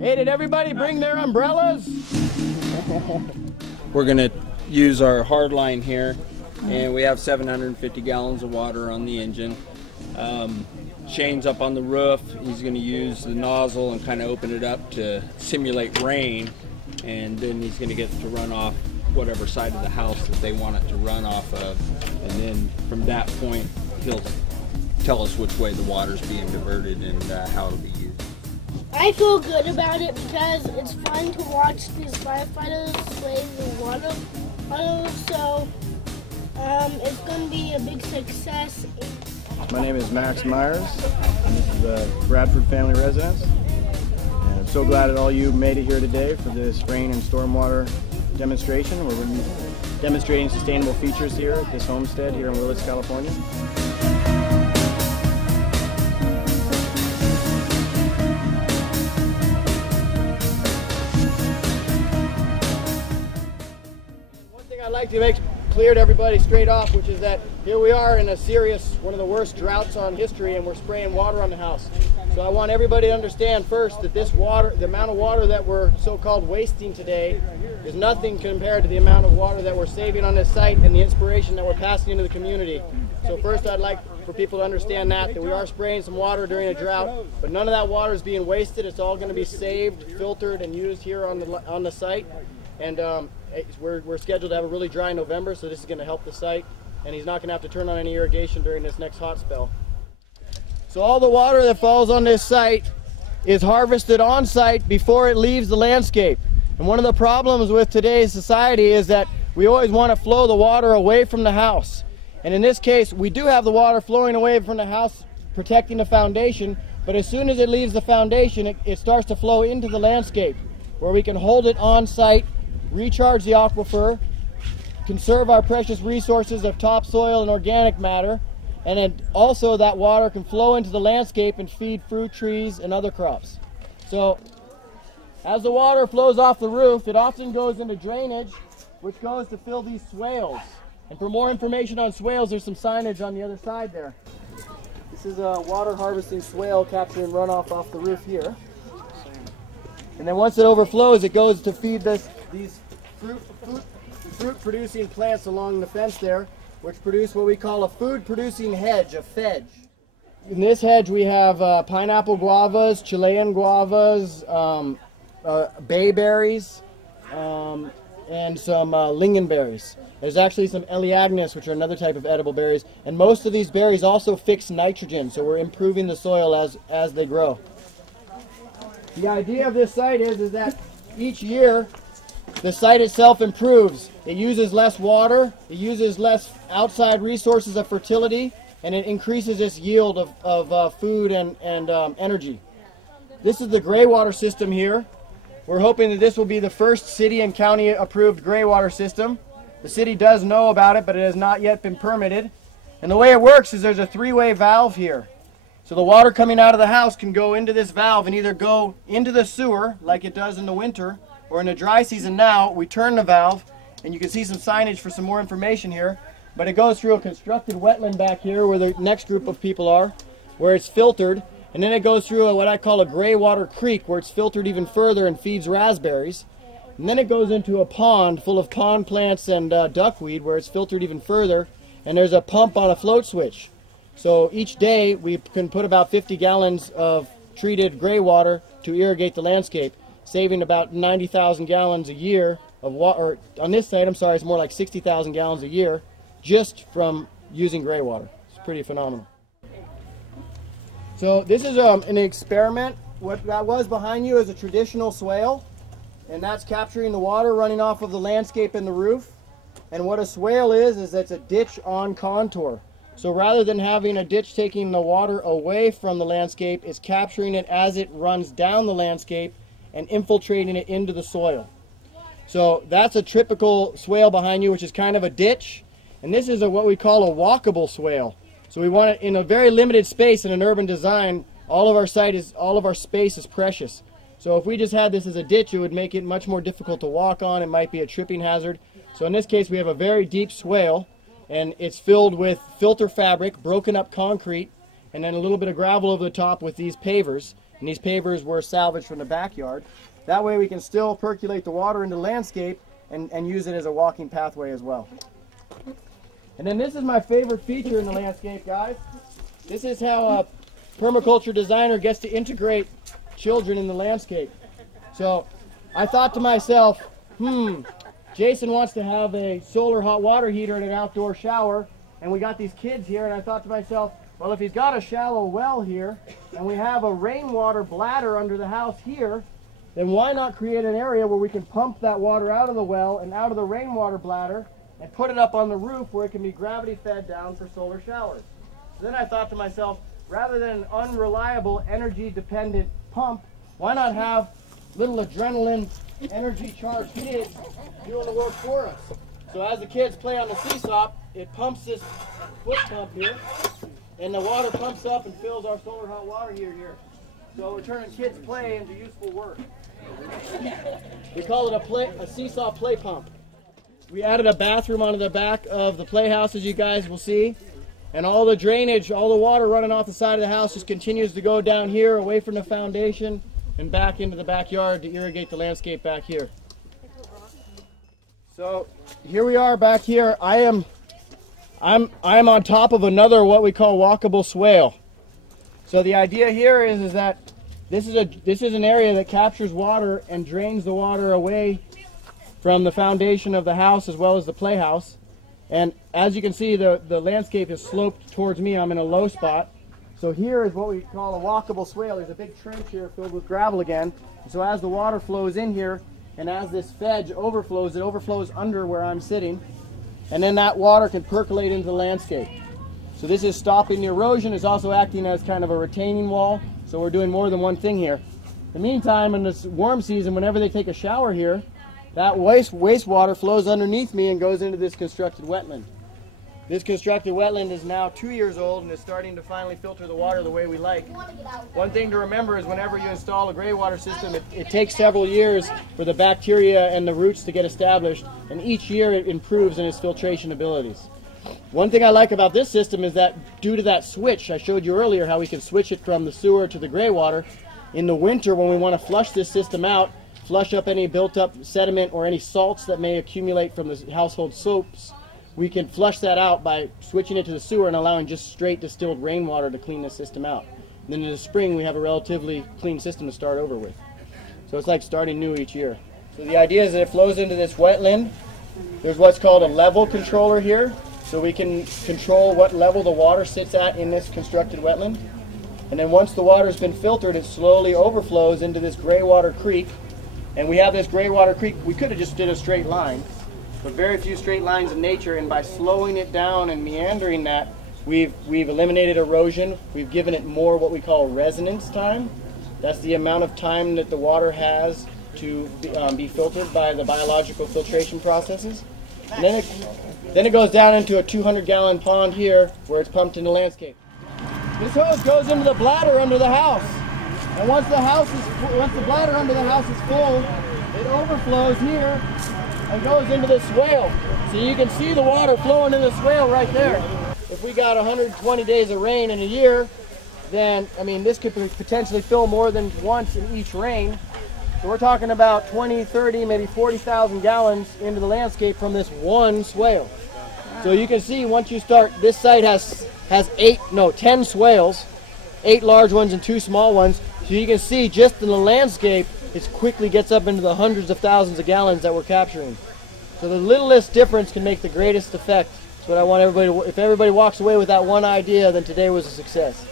Hey, did everybody bring their umbrellas? We're going to use our hard line here, and we have 750 gallons of water on the engine. Shane's up on the roof. He's going to use the nozzle and kind of open it up to simulate rain, and then he's going to get to run off whatever side of the house that they want it to run off of, and then from that point he'll tell us which way the water's being diverted and how it'll be used. I feel good about it because it's fun to watch these firefighters spray the water on them, so it's going to be a big success. My name is Max Meyers. This is the Bradford family residence. And I'm so glad that all you made it here today for this rain and stormwater demonstration, where we're going to be demonstrating sustainable features here at this homestead here in Willits, California. I'd like to make clear to everybody straight off, which is that here we are in a serious, one of the worst droughts on history, and we're spraying water on the house. So I want everybody to understand first that this water, the amount of water that we're so-called wasting today, is nothing compared to the amount of water that we're saving on this site and the inspiration that we're passing into the community. So first I'd like for people to understand that we are spraying some water during a drought, but none of that water is being wasted. It's all going to be saved, filtered, and used here on the site. And we're scheduled to have a really dry November, so this is going to help the site, and he's not going to have to turn on any irrigation during this next hot spell. So all the water that falls on this site is harvested on site before it leaves the landscape. And one of the problems with today's society is that we always want to flow the water away from the house. And in this case, we do have the water flowing away from the house, protecting the foundation, but as soon as it leaves the foundation, it starts to flow into the landscape, where we can hold it on site, recharge the aquifer, conserve our precious resources of topsoil and organic matter, and then also that water can flow into the landscape and feed fruit trees and other crops. So as the water flows off the roof, it often goes into drainage, which goes to fill these swales. And for more information on swales, there's some signage on the other side there. This is a water harvesting swale capturing runoff off the roof here. And then once it overflows, it goes to feed these fruit-producing plants along the fence there, which produce what we call a food-producing hedge, a fedge. In this hedge we have pineapple guavas, Chilean guavas, bayberries, and some lingonberries. There's actually some eleagnus, which are another type of edible berries, and most of these berries also fix nitrogen, so we're improving the soil as they grow. The idea of this site is that each year the site itself improves. It uses less water, it uses less outside resources of fertility, and it increases its yield of food and energy. This is the gray water system here. We're hoping that this will be the first city and county approved gray water system. The city does know about it, but it has not yet been permitted. And the way it works is there's a three-way valve here. So the water coming out of the house can go into this valve and either go into the sewer like it does in the winter, or in the dry season now, we turn the valve, and you can see some signage for some more information here, but it goes through a constructed wetland back here where the next group of people are, where it's filtered, and then it goes through what I call a gray water creek, where it's filtered even further and feeds raspberries, and then it goes into a pond full of pond plants and duckweed, where it's filtered even further, and there's a pump on a float switch. So each day we can put about 50 gallons of treated gray water to irrigate the landscape, saving about 90,000 gallons a year of water. On this site, I'm sorry, it's more like 60,000 gallons a year just from using gray water. It's pretty phenomenal. So this is an experiment. What that was behind you is a traditional swale, and that's capturing the water running off of the landscape and the roof. And what a swale is it's a ditch on contour. So rather than having a ditch taking the water away from the landscape, it's capturing it as it runs down the landscape and infiltrating it into the soil. So that's a typical swale behind you, which is kind of a ditch. And this is what we call a walkable swale. So we want it in a very limited space in an urban design. All of our space is precious. So if we just had this as a ditch, it would make it much more difficult to walk on. It might be a tripping hazard. So in this case, we have a very deep swale, and it's filled with filter fabric, broken up concrete, and then a little bit of gravel over the top with these pavers. And these pavers were salvaged from the backyard. That way we can still percolate the water into the landscape and use it as a walking pathway as well. And then this is my favorite feature in the landscape, guys. This is how a permaculture designer gets to integrate children in the landscape. So I thought to myself, Jason wants to have a solar hot water heater and an outdoor shower, and we got these kids here, and I thought to myself, well, if he's got a shallow well here, and we have a rainwater bladder under the house here, then why not create an area where we can pump that water out of the well and out of the rainwater bladder and put it up on the roof where it can be gravity fed down for solar showers. So then I thought to myself, rather than an unreliable energy dependent pump, why not have little adrenaline energy charged kids doing the work for us? So as the kids play on the seesaw, it pumps this foot pump here, and the water pumps up and fills our solar hot water heater here. So we're turning kids' play into useful work. We call it a seesaw play pump. We added a bathroom onto the back of the playhouse, as you guys will see. And all the drainage, all the water running off the side of the house just continues to go down here, away from the foundation, and back into the backyard to irrigate the landscape back here. So here we are back here. I'm on top of another what we call walkable swale. So the idea here is that this is an area that captures water and drains the water away from the foundation of the house as well as the playhouse. And as you can see, the landscape is sloped towards me. I'm in a low spot. So here is what we call a walkable swale. There's a big trench here filled with gravel again. So as the water flows in here, and as this fedge overflows, it overflows under where I'm sitting. And then that water can percolate into the landscape. So this is stopping the erosion. It's also acting as kind of a retaining wall. So we're doing more than one thing here. In the meantime, in this warm season, whenever they take a shower here, that wastewater flows underneath me and goes into this constructed wetland. This constructed wetland is now 2 years old and is starting to finally filter the water the way we like. One thing to remember is whenever you install a gray water system, it takes several years for the bacteria and the roots to get established, and each year it improves in its filtration abilities. One thing I like about this system is that due to that switch, I showed you earlier how we can switch it from the sewer to the gray water. In the winter, when we want to flush this system out, flush up any built up sediment or any salts that may accumulate from the household soaps, we can flush that out by switching it to the sewer and allowing just straight distilled rainwater to clean the system out. And then in the spring we have a relatively clean system to start over with. So it's like starting new each year. So the idea is that it flows into this wetland. There's what's called a level controller here. So we can control what level the water sits at in this constructed wetland. And then once the water's been filtered, it slowly overflows into this gray water creek. And we have this gray water creek. We could have just did a straight line, but very few straight lines in nature, and by slowing it down and meandering that, we've eliminated erosion. We've given it more what we call resonance time. That's the amount of time that the water has to be filtered by the biological filtration processes. And then it goes down into a 200-gallon pond here where it's pumped in the landscape. This hose goes into the bladder under the house. And once the bladder under the house is full, it overflows here and goes into the swale. So you can see the water flowing in the swale right there. If we got 120 days of rain in a year, then, I mean, this could potentially fill more than once in each rain. So we're talking about 20, 30, maybe 40,000 gallons into the landscape from this one swale. So you can see once you start, this site has 10 swales, 8 large ones and 2 small ones. So you can see just in the landscape, it quickly gets up into the hundreds of thousands of gallons that we're capturing. So the littlest difference can make the greatest effect. That's what I want everybody to, if everybody walks away with that one idea, then today was a success.